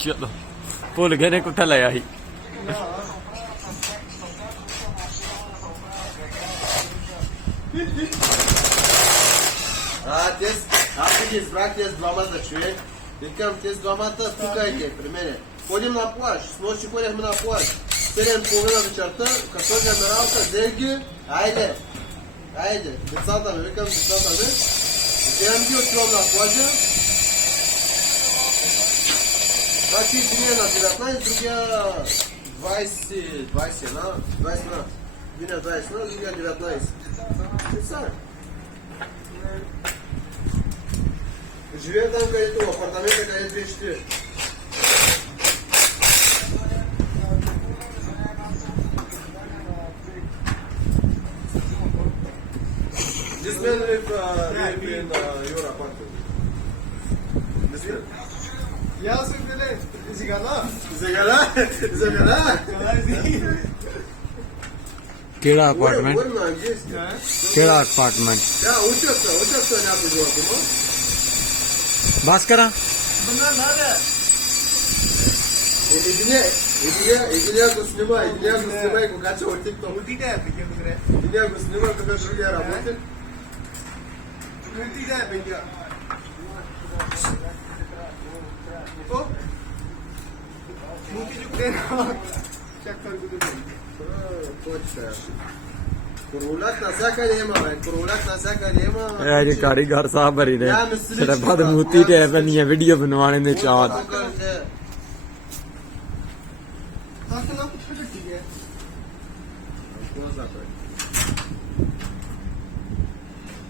चलो भुल गए ने कुत्ता लाया ही Здесь брак, есть два мазачи. И там есть два мата, стукайте, примерно. Ходим на пляж, с ночи ходим на пляж. Селен половина вечерта, какой генералка, деньги, айде. Айде, децата, викам децата, не? Идем ги отивам на пляжа. Значи един на 19, другия 20 на. Един 20 на, другия 19. Деца. Живеем там, където, апартамента, където вижте. This man live in your apartment. This man? Yeah, simply. Is he gonna? Zagala? Zagala? केड़ा अपार्टमेंट Where man is? केड़ा apartment Ya, uçaksa ne yapacağız bunu? बस करा Bunlar nerede? Единия го снимай, когато от TikTok. Ultita है भैया गुजरे. Единия го снимай, когато другия работи. Ultita है भैया. तो मुझे जो कहना चेक कर के दो. Точно. Курулак на всяка има, бе. Курулак на всяка има. ਇਹ ਜੀ ਕਾਰੀਗਰ ਸਾਹਿਬ ਭਰੀ ਨੇ ਯਾ ਮਿਸਤਰੀ ਸਿਰ ਬਾਦ ਮੂਤੀ ਤੇ ਬੰਨੀਆਂ ਵੀਡੀਓ ਬਣਵਾਉਣੇ ਦੇ ਚਾਹ Hakkına